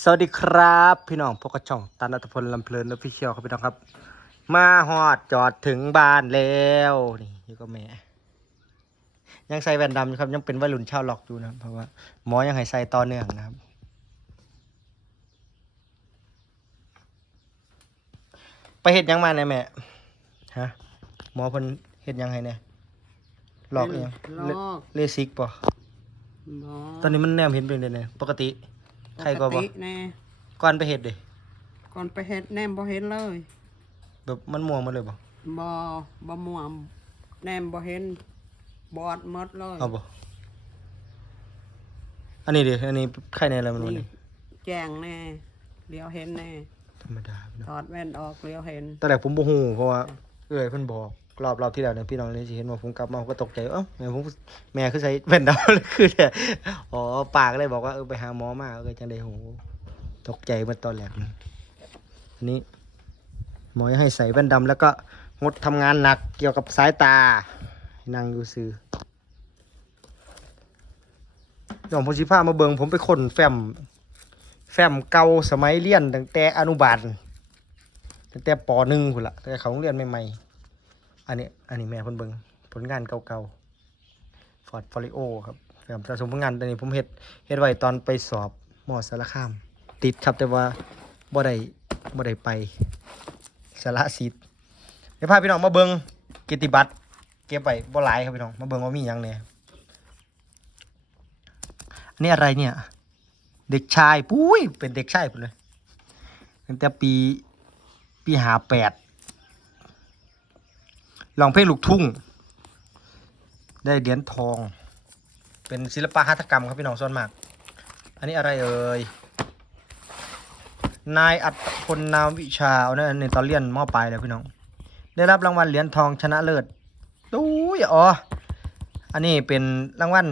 สวัสดีครับ พี่น้องพวกกระช่องตันอัตพลลำเพลินออฟฟิเชียลครับพี่น้องครับ มาฮอดจอดถึงบ้านแล้วนี่อยู่กับแม่ยังใส่แว่นดำอยู่ครับยังเป็นวัยรุ่นชาวล็อกอยู่นะครับเพราะว่าหมอยังให้ใส่ต่อเนื่องนะครับ ไปเห็ดหยังมาเนี่ยแม่ฮะหมอเพิ่นเห็ดหยังให้เนี่ยหลอกอิหยังลเลอก เลสิกป่ะบ่ตอนนี้มันแนมเห็นเป็นเลยเนี่ยปกติ ใครก็ปบ่ติแน่ก่อนไปเห็ดเด้ก่อนไปเฮ็ดแนมบ่เห็นเลยแบบมันม่วงมาเลยบ่บ่บ่ม่วมแนมบ่เห็นบอดหมดเลยเอาบ่อันนี้ดิอันนี้ไข่ในอะไรมันวะนี่เนี่ยแจ้งแน่เลี้ยวเห็นแน่ธรรมดาพี่น้องถอดแว่นออกเลี้ยวเห็น ตอนแรกผมบ่ฮู้เพราะว่า เอ้ยเพิ่นบอก รอบรอบที่แล้วเนี่ยพี่น้องเลยเห็นว่าผมกลับมาผมก็ตกใจเอ้าแม่ผมแม่คือใส่แว่นดำคือเนี่ยอ๋อปากเลยบอกว่าเออไปหาหมอมาเออจังได๋โหตกใจเมื่อตอนแรกนะอันนี้หมอให้ใส่แว่นดำแล้วก็งดทำงานหนักเกี่ยวกับสายตา นั่งอยู่ซื่อเดี๋ยวผมสิพามาเบิงผมไปค้นแฟม แฟมเก่าสมัยเรียนตั้งแต่อนุบาลตั้งแต่ปหนึ่งพุ่นละตั้งแต่เขาเรียนใหม่ๆ อันนี้ อันนี้แม่เพิ่นเบิ่งผลงานเก่าๆฟอร์ดฟอริโอครับแบบสะสมผลงานตอนนี้ผมเฮ็ดเฮ็ดไว้ตอนไปสอบมอสารคาม ติดครับแต่ว่าบ่ได้บ่ได้ไปสารสิทธิ์เดี๋ยวพาพี่น้องมาเบิ่งกิตติบัตรเก็บไว้บ่หลายครับพี่น้องมาเบิ่งว่ามีหยังแหน่อันนี้อะไรเนี่ย เด็กชายปุ้ยเป็นเด็กชายพุ่นเลยตั้งแต่ปีปีหาแปด ลองเพลงลูกทุ่ง ได้เหรียญทอง เป็นศิลปะหัตถกรรมครับพี่น้องส่วนมาก อันนี้อะไรเอ่ย นายอัตพลนามวิชาเอานะในตอนเรียนมอปลายแล้วพี่น้อง ได้รับรางวัลเหรียญทองชนะเลิศดูยอ๋อ อันนี้เป็นรางวัล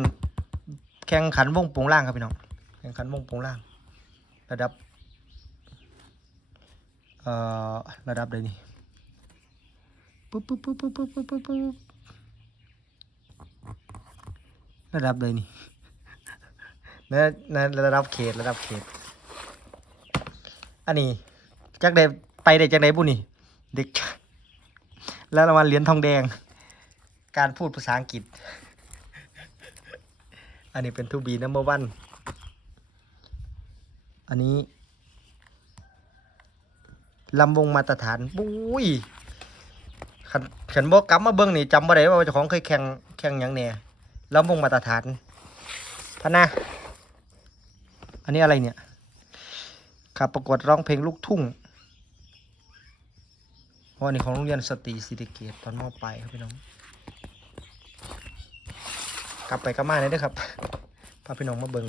แข่งขันวงโปงล่างครับพี่น้อง แข่งขันวงโปงล่าง ระดับ เอ่อ ระดับใดนี่ ปุ๊บปุ๊บปุ๊บปุ๊บปุ๊บปุ๊บปุ๊บปุ๊บระดับใดนี่นะนะระดับเขตระดับเขต อันนี้จักได้ไปได้จักได้บุนี่ เด็ก แล้วรางวัลเหรียญทองแดง การพูดภาษาอังกฤษ อันนี้เป็นทูบีนัมเบอร์วันอันนี้ลำวงมาตรฐานปุ้ย ขันขันบกกลับมาเบิ้งนี่จำบ่ได้ว่าเจ้าของเคยแข่งแข่งหยังเนี่ยแลำวงมาตรฐานพนะอันนี้อะไรเนี่ยขับประกวดร้องเพลงลูกทุ่งเพราะอันนี้ของโรงเรียนสตรีสิริเกตตอนมปลายครับพี่น้อง กลับไปกลับมาเลยด้อครับพาพี่น้องมาเบิ้ง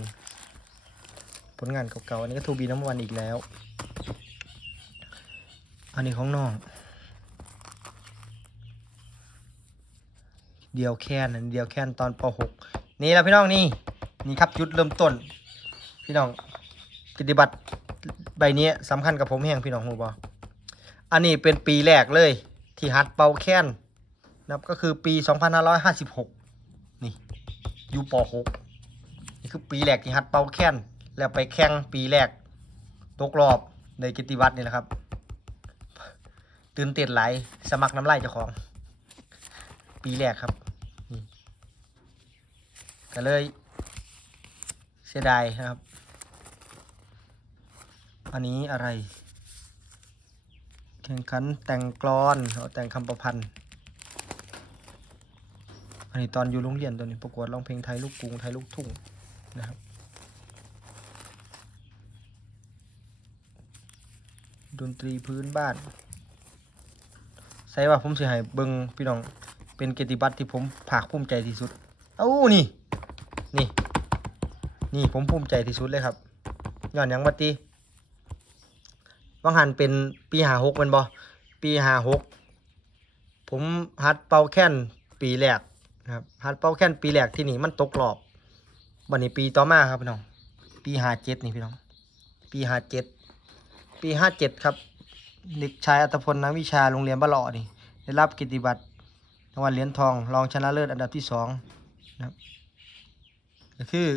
ผลงานเก่าๆอันนี้ก็ทูบีน้ำวันอีกแล้ว อันนี้ของน้อง เดียวแค่นเดียวแค่นตอนป .6 นี่แหละพี่น้องนี่นี่ครับจุดเริ่มต้น พี่น้องปฏิบัติใบนี้สำคัญกับผมแห่งพี่น้องหูบออันนี้เป็นปีแรกเลย ที่หัดเป่าแค้นนะครับก็คือปี 2556 นี่อยู่ป .6 นี่คือปีแรกที่หัดเป่าแค้นแล้วไปแข่งปีแรกตกรอบในกิตติวัตรนี่แหละครับ ตื่นเต้นไหลสมัครน้ำลายเจ้าของ ปีแรกครับ ก็เลยเสียดายนะครับ อันนี้อะไร แข่งขันแต่งกลอนเอาแต่งคำประพันธ์ อันนี้ตอนอยู่โรงเรียนตัวนี้ประกวดร้องเพลงไทยลูกกรุงไทยลูกทุ่งนะครับ ดนตรีพื้นบ้านใส่ว่าผมเสิให้เบิงพี่น้องเป็นเกียรติบัตรที่ผมภาคภูมิใจที่สุด เอ้านี่ นี่ นี่ผมภูมิใจที่สุดเลยครับย้อนยังบัดติวังหันเป็นปีหาหกมันบ่ปีหาหกผมหัดเป่าแค้นปีแรกครับหัดเป่าแค้นปีแรกที่นี่มันตกรอบวันนี้ปีต่อมาครับพี่น้อง ปีหาเจ็ดนี่พี่น้อง ปีหาเจ็ดปีห้าเจ็ดครับเด็กชายอัตพลนักวิชาโรงเรียนบ้านหล่อนี่ได้รับกิตติบัตรรางวัลเหรียญทองรองชนะเลิศอันดับที่สองนะครับ ก็คือ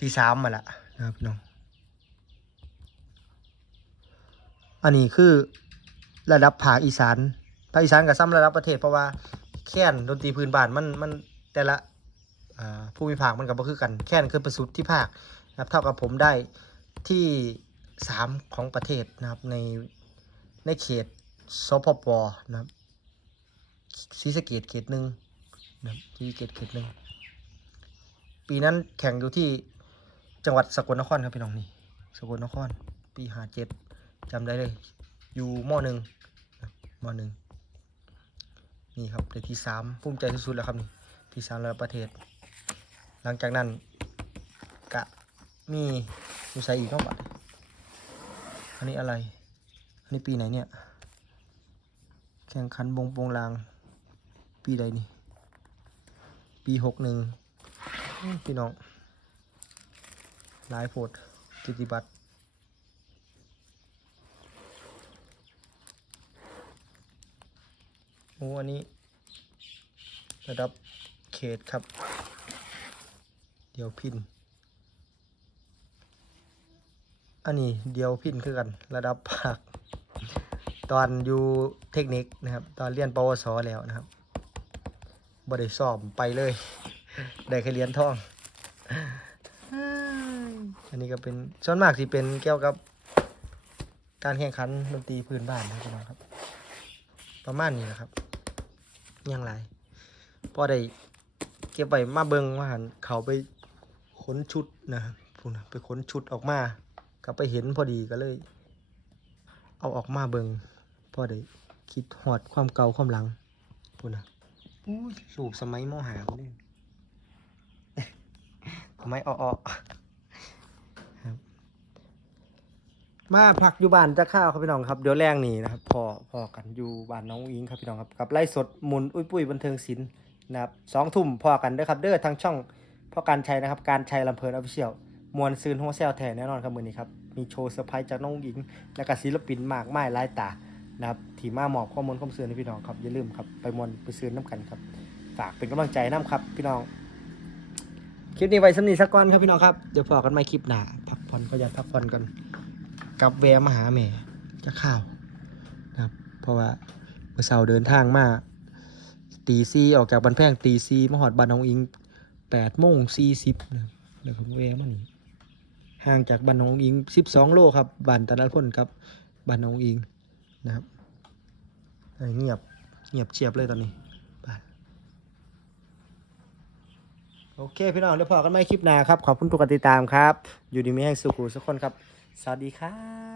ที่สามมาละนะครับพี่น้อง อันนี้คือระดับภาคอีสาน ภาคอีสานกับซ้ำระดับประเทศเพราะว่าแค่นดนตรีพื้นบ้านมันมันแต่ละผู้มีภาคมันกับบ่คือกันแค่นคือประสุดที่ภาคนะครับเท่ากับผมได้ที่สามของประเทศนะครับในในเขตสพปนะครับศรีสะเกดเขตหนึ่งนะครับศรีสะเกดเขตหนึ่ง ปีนั้นแข่งอยู่ที่จังหวัดสกลนครครับพี่น้องนี่สกลนคร ปีห้าเจ็ดจำได้เลย อยู่มหนึ่งนะมหนึ่งนี่ครับได้ที่สามภูมิใจสุดแล้วครับนี่ที่สามระดับประเทศ หลังจากนั้นกะมีมีใส่อีกเนาะบัดอันนี้อะไร อันนี้ปีไหนเนี่ย แข่งขันบงโปงลาง ปีใดนี่ ปีหกหนึ่ง พี่น้องหลายโพดกิติบัตรโอ้อันนี้ ระดับเขตครับ เดียวพิน อันนี้เดียวพินคือกัน ระดับภาคตอนอยู่เทคนิคนะครับ ตอนเรียนปวสแล้วนะครับบ่ได้สอบไปเลย ได้แค่เหรียญทอง อันนี้ก็เป็นส่วนมากสิเป็นเกี่ยวกับการแข่งขันดนตรีพื้นบ้านนะพี่น้องครับ ประมาณนี้นะครับยังไรพอได้เก็บไปมาเบิงว่าหันเขาไปค้นชุดนะครับพูดนะไปค้นชุดออกมาก็ไปเห็นพอดีก็เลย เอาออกมาเบิงพอได้คิดหอดความเก่าความหลังพูดนะอู้ยสูบสมัยมหาเลย สมัยอ้อๆครับ มาพักอยู่บ้านจะข้าวครับพี่น้องครับเดี๋ยวแรงนี่นะครับพอพอกันอยู่บ้านน้องอิงครับพี่น้องครับกับไล่สดหมุนอุ้ยปุ้ยบันเทิงศิลป์นะครับสองทุ่มพอกันเด้อครับเด้อทางช่องพ่อการชัยนะครับ การชัยลำเพลินออฟฟิเชียลมวลซืนโฮเซลแทนแน่นอนครับมือนี้ครับมีโชว์เซอร์ไพรส์จากน้องอิง และก็ศิลปินมากมายหลายตานะครับที่มาหมอบข้อมูลข้อมูลให้พี่น้องครับอย่าลืมครับไปมวลไปซื้อน้ำกันครับ ฝากเป็นกำลังใจน้ำครับพี่น้อง คลิปนี้ไว้สำนีสักก่อนครับพี่น้องครับ เดี๋ยวพอกันใหม่คลิปหน้าพักผ่อนก็อยากพักผ่อนกันกลับแวะมาหาแม่จะข้าวนะครับ เพราะว่าเมื่อเสาร์เดินทางมาตีซีออกจากบันแพงตีซีมาหอดบ้านนองอิงแปดโมงสี่สิบนะเดี๋ยวผมแวะมานี่ห่างจากบ้านนองอิงสิบสองโลครับบ้านตะนัดพ่นครับบ้านนองอิงนะครับเอ้ยเงียบเงียบเชียบเลยตอนนี้ไป โอเคพี่น้องเดี๋ยวพอกันไม่คลิปหน้าครับ ขอบคุณทุกการติดตามครับ อยู่ดีมีแห่งสุขุสุขคนครับ สวัสดีครับ